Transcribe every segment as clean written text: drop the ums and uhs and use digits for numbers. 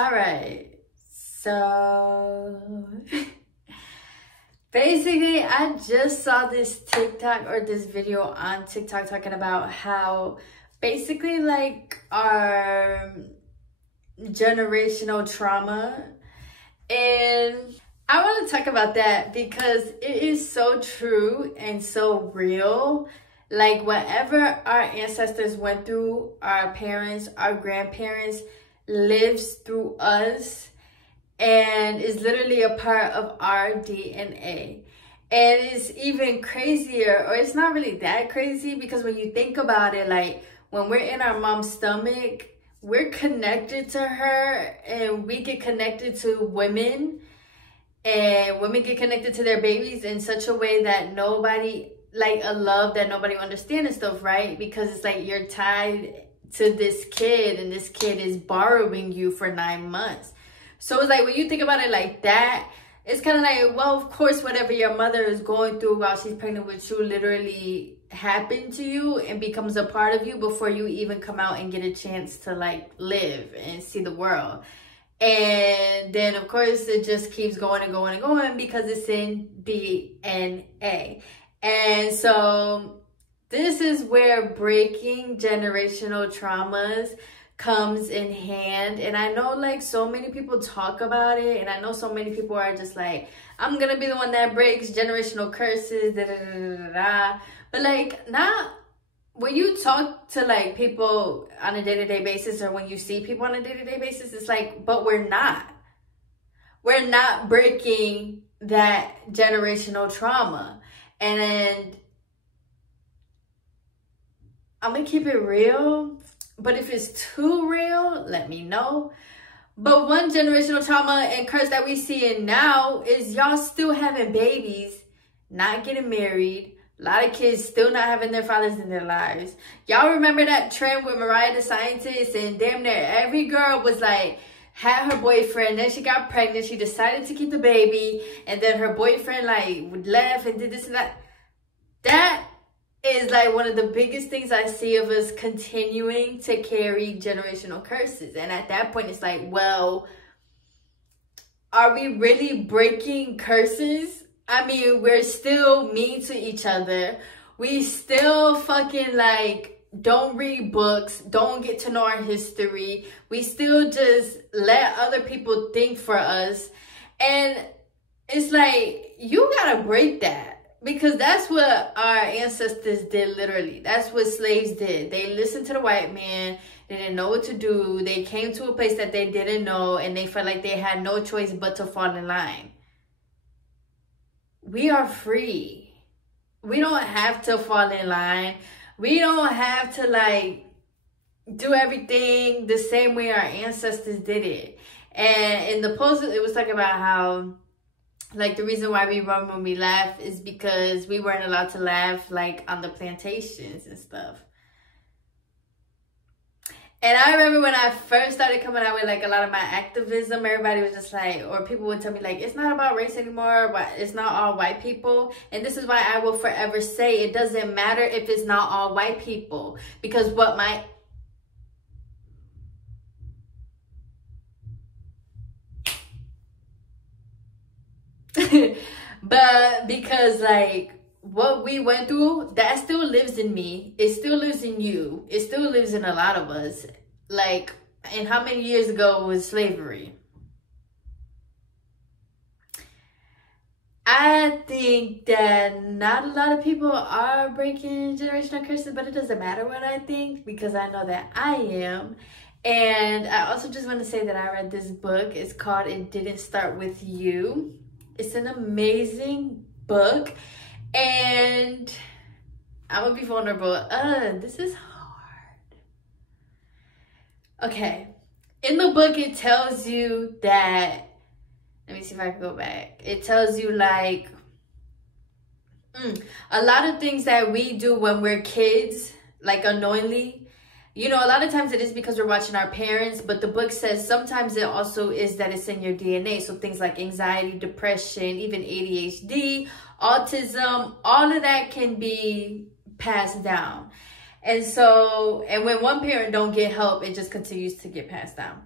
All right, so basically I just saw this TikTok or this video on TikTok talking about how basically like our generational trauma, and I want to talk about that because it is so true and so real. Like whatever our ancestors went through, our parents, our grandparents, lives through us and is literally a part of our DNA. And it's even crazier, or it's not really that crazy, because when you think about it, like when we're in our mom's stomach, we're connected to her, and we get connected to women, and women get connected to their babies in such a way that nobody, like a love that nobody understands and stuff, right? Because it's like you're tied to this kid, and this kid is borrowing you for 9 months. So it's like when you think about it like that, it's kind of like, well, of course, whatever your mother is going through while she's pregnant with you literally happened to you and becomes a part of you before you even come out and get a chance to like live and see the world. And then of course it just keeps going and going and going because it's in DNA. And so this is where breaking generational traumas comes in hand. And I know like so many people talk about it, and I know so many people are just like, I'm gonna be the one that breaks generational curses, da, da, da, da, da, da. But like, not when you talk to like people on a day-to-day basis, or when you see people on a day-to-day basis, it's like, but we're not breaking that generational trauma. And I'm gonna keep it real, but if it's too real, let me know. But one generational trauma and curse that we see in now is y'all still having babies, not getting married, a lot of kids still not having their fathers in their lives. Y'all remember that trend with Mariah the Scientist, and damn near every girl was like, had her boyfriend, then she got pregnant, she decided to keep the baby, and then her boyfriend like left and did this and that. That is like one of the biggest things I see of us continuing to carry generational curses. And at that point, it's like, well, are we really breaking curses? I mean, we're still mean to each other. We still fucking like don't read books, don't get to know our history. We still just let other people think for us. And it's like, you gotta break that. Because that's what our ancestors did, literally. That's what slaves did. They listened to the white man. They didn't know what to do. They came to a place that they didn't know, and they felt like they had no choice but to fall in line. We are free. We don't have to fall in line. We don't have to, like, do everything the same way our ancestors did it. And in the post, it was talking about how, like, the reason why we run when we laugh is because we weren't allowed to laugh, like, on the plantations and stuff. And I remember when I first started coming out with, like, a lot of my activism, everybody was just like, or people would tell me, like, it's not about race anymore, but it's not all white people. And this is why I will forever say it doesn't matter if it's not all white people. Because what my... but because like what we went through, that still lives in me, it still lives in you, it still lives in a lot of us. Like, and how many years ago was slavery? I think that not a lot of people are breaking generational curses, but it doesn't matter what I think, because I know that I am. And I also just want to say that I read this book. It's called It Didn't Start With You. It's an amazing book, and I'm gonna be vulnerable. This is hard. Okay, in the book it tells you that, let me see if I can go back. It tells you like a lot of things that we do when we're kids, like unknowingly. You know, a lot of times it is because we're watching our parents, but the book says sometimes it also is that it's in your DNA. So things like anxiety, depression, even ADHD, autism, all of that can be passed down. And so, and when one parent don't get help, it just continues to get passed down.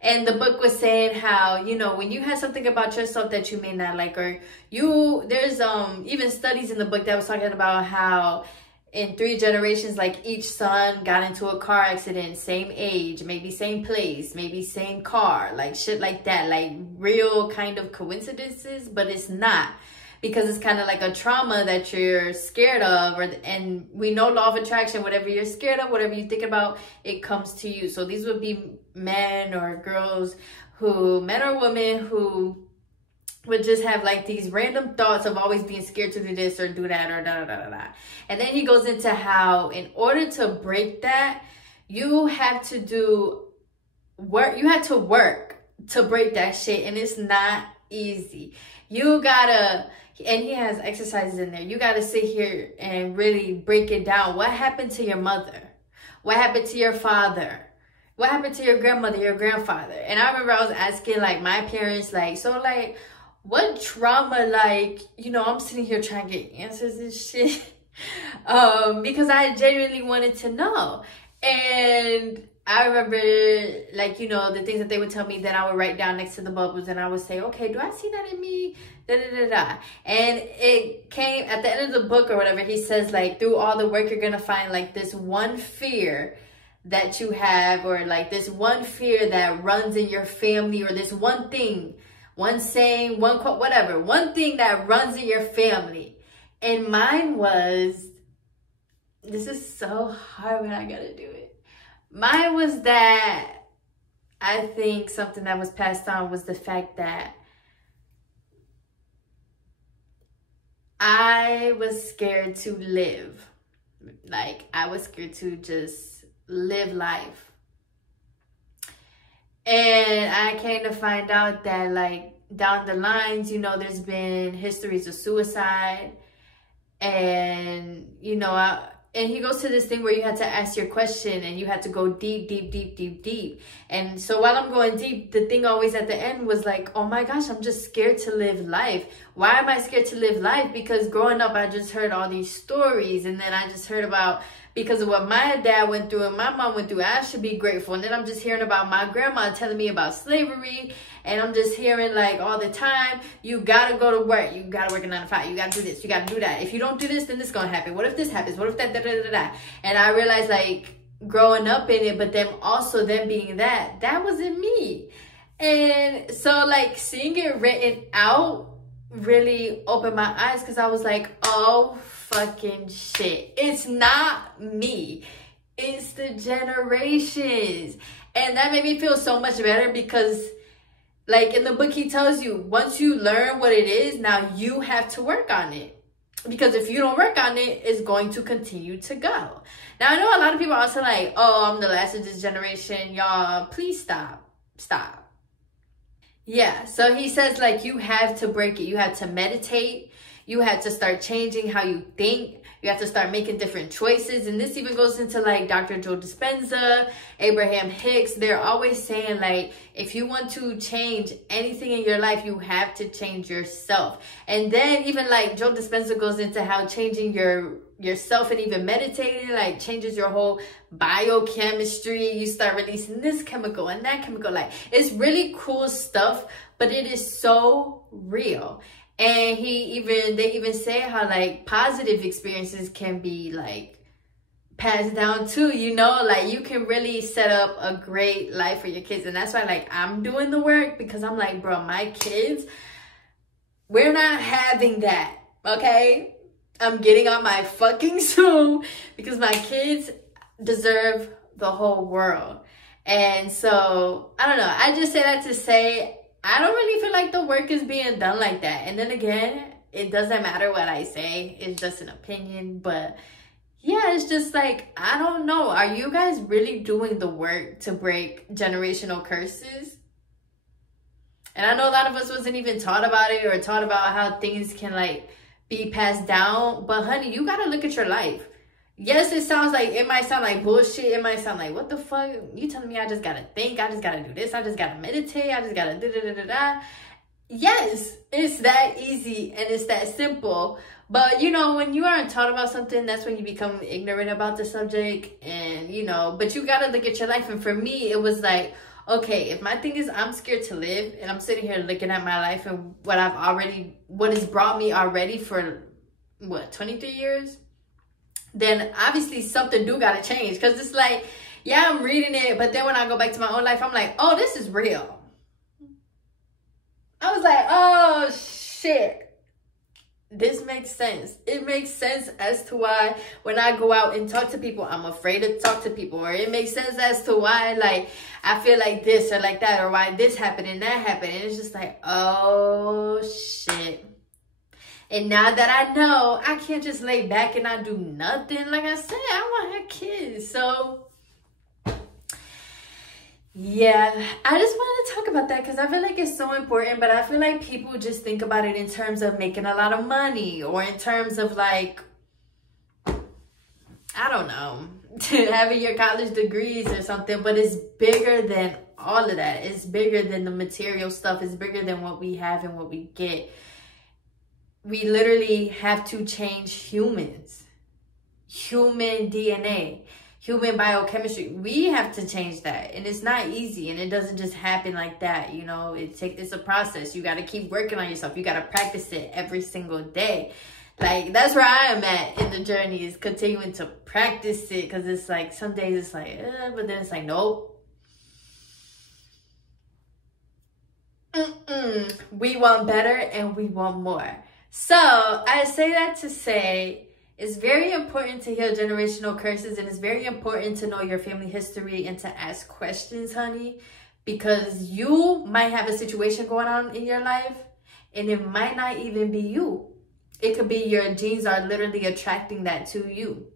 And the book was saying how, you know, when you have something about yourself that you may not like, or there's even studies in the book that was talking about how in 3 generations, like each son got into a car accident, same age, maybe same place, maybe same car, like shit like that, like real kind of coincidences, but it's not. Because it's kind of like a trauma that you're scared of, and we know law of attraction, whatever you're scared of, whatever you think about, it comes to you. So these would be men or girls men or women who would just have like these random thoughts of always being scared to do this or do that or da da da da da. And then he goes into how in order to break that, you have to do work. You have to work to break that shit, and it's not easy. You gotta, and he has exercises in there. You gotta sit here and really break it down. What happened to your mother? What happened to your father? What happened to your grandmother, your grandfather? And I remember I was asking like my parents, like, so like, what trauma, like, you know, I'm sitting here trying to get answers and shit. Because I genuinely wanted to know. And I remember, like, you know, the things that they would tell me that I would write down next to the bubbles, and I would say, okay, do I see that in me? Da, da, da, da. And it came at the end of the book or whatever, he says, like, through all the work, you're going to find, like, this one fear that you have, or, like, this one fear that runs in your family, or this one thing, one saying, one quote, whatever, one thing that runs in your family. And mine was, this is so hard when I got to do it. Mine was that I think something that was passed on was the fact that I was scared to live. Like, I was scared to just live life. And I came to find out that, like, down the lines, you know, there's been histories of suicide. And, you know, and he goes to this thing where you had to ask your question and you had to go deep, deep, deep, deep, deep. And so while I'm going deep, the thing always at the end was like, oh my gosh, I'm just scared to live life. Why am I scared to live life? Because growing up, I just heard all these stories. And then I just heard about, because of what my dad went through and my mom went through, I should be grateful. And then I'm just hearing about my grandma telling me about slavery. And I'm just hearing, like, all the time, you gotta go to work. You gotta work a 9 to 5. You gotta do this. You gotta do that. If you don't do this, then this gonna happen. What if this happens? What if that, da, da, da, da. And I realized, like, growing up in it, but then also them being that wasn't me. And so, like, seeing it written out really opened my eyes, because I was like, oh, fucking shit. It's not me. It's the generations. And that made me feel so much better, because, like, in the book, he tells you, once you learn what it is, now you have to work on it. Because if you don't work on it, it's going to continue to go. Now, I know a lot of people are also like, oh, I'm the last of this generation. Y'all, please stop. Stop. Yeah, so he says, like, you have to break it. You have to meditate. You have to start changing how you think. You have to start making different choices. And this even goes into, like, Dr. Joe Dispenza, Abraham Hicks. They're always saying, like, if you want to change anything in your life, you have to change yourself. And then even, like, Joe Dispenza goes into how changing yourself and even meditating, like, changes your whole biochemistry. You start releasing this chemical and that chemical. Like, it's really cool stuff, but it is so real. And they even say how, like, positive experiences can be, like, passed down too, you know, like, you can really set up a great life for your kids. And that's why, like, I'm doing the work, because I'm like, bro, my kids, we're not having that, okay? I'm getting on my fucking Zoom, because my kids deserve the whole world. And so, I don't know, I just say that to say, I don't really feel like the work is being done like that. And then again, it doesn't matter what I say. It's just an opinion. But yeah, it's just like, I don't know. Are you guys really doing the work to break generational curses? And I know a lot of us wasn't even taught about it, or taught about how things can, like, be passed down. But honey, you got to look at your life. Yes, it might sound like bullshit. It might sound like, what the fuck? You telling me I just gotta think, I just gotta do this, I just gotta meditate, I just gotta da-da-da-da-da. Yes, it's that easy and it's that simple. But, you know, when you aren't taught about something, that's when you become ignorant about the subject. And, you know, but you gotta look at your life. And for me, it was like, okay, if my thing is I'm scared to live, and I'm sitting here looking at my life and what has brought me already for what, 23 years, then obviously something do gotta change. Because it's like, yeah, I'm reading it, but then when I go back to my own life, I'm like, oh, this is real. I was like, oh shit, this makes sense. It makes sense as to why when I go out and talk to people, I'm afraid to talk to people. Or it makes sense as to why, like, I feel like this or like that, or why this happened and that happened. And it's just like, oh shit. And now that I know, I can't just lay back and not do nothing. Like I said, I want to have kids. So yeah, I just wanted to talk about that because I feel like it's so important. But I feel like people just think about it in terms of making a lot of money, or in terms of, like, I don't know, having your college degrees or something. But it's bigger than all of that. It's bigger than the material stuff. It's bigger than what we have and what we get. We literally have to change humans, human DNA, human biochemistry. We have to change that, and it's not easy, and it doesn't just happen like that. You know, it's a process. You got to keep working on yourself. You got to practice it every single day. Like, that's where I am at in the journey, is continuing to practice it, because it's like some days it's like, but then it's like, nope. We want better and we want more. So I say that to say, it's very important to heal generational curses, and it's very important to know your family history and to ask questions, honey, because you might have a situation going on in your life, and it might not even be you. It could be your genes are literally attracting that to you.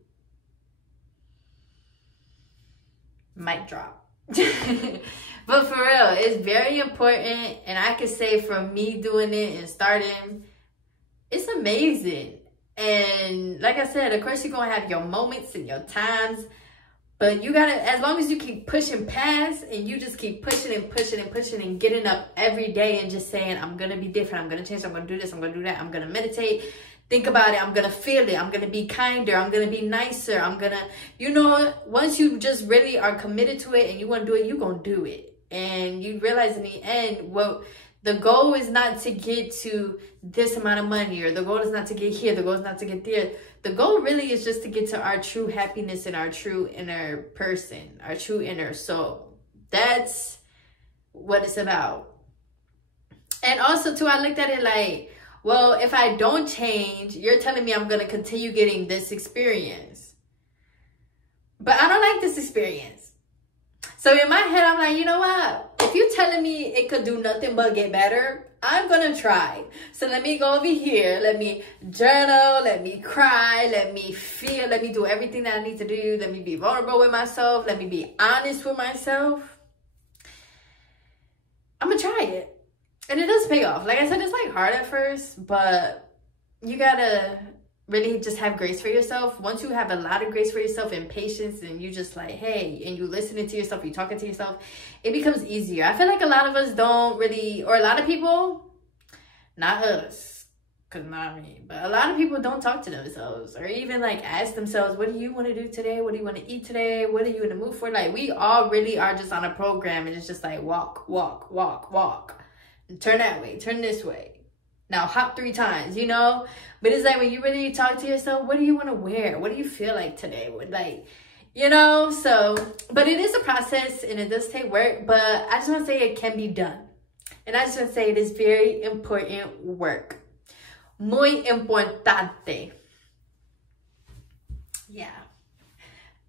Mic drop. But for real, it's very important, and I could say from me doing it and starting, it's amazing. And like I said, of course, you're going to have your moments and your times. But you got to, as long as you keep pushing past, and you just keep pushing and pushing and pushing and getting up every day and just saying, I'm going to be different. I'm going to change. I'm going to do this. I'm going to do that. I'm going to meditate. Think about it. I'm going to feel it. I'm going to be kinder. I'm going to be nicer. I'm going to, you know, once you just really are committed to it and you want to do it, you're going to do it. And you realize in the end, well, the goal is not to get to this amount of money, or the goal is not to get here. The goal is not to get there. The goal really is just to get to our true happiness and our true inner person, our true inner soul. That's what it's about. And also, too, I looked at it like, well, if I don't change, you're telling me I'm going to continue getting this experience. But I don't like this experience. So in my head, I'm like, you know what? If you're telling me it could do nothing but get better, I'm going to try. So let me go over here. Let me journal. Let me cry. Let me feel. Let me do everything that I need to do. Let me be vulnerable with myself. Let me be honest with myself. I'm going to try it. And it does pay off. Like I said, it's like hard at first, but you got to really just have grace for yourself. Once you have a lot of grace for yourself and patience, and you just like, hey, and you listening to yourself, you talking to yourself, it becomes easier. I feel like a lot of us don't really, or a lot of people, not us, because not me, but a lot of people don't talk to themselves, or even like ask themselves, what do you want to do today? What do you want to eat today? What are you in the mood for? Like, we all really are just on a program, and it's just like walk, walk, walk, walk, and turn that way, turn this way. Now hop 3 times, you know? But it's like when you really talk to yourself, what do you want to wear? What do you feel like today? Like, you know? So, but it is a process, and it does take work, but I just want to say it can be done. And I just want to say it is very important work. Muy importante. Yeah.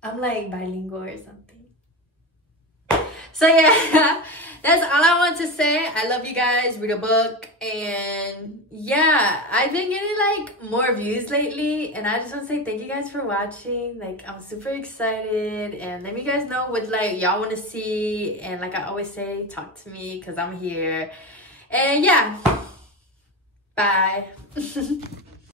I'm like bilingual or something. So yeah. That's all I want to say. I love you guys. Read a book. And yeah, I've been getting like more views lately. And I just want to say thank you guys for watching. Like, I'm super excited. And let me guys know what like y'all want to see. And like I always say, talk to me because I'm here. And yeah. Bye.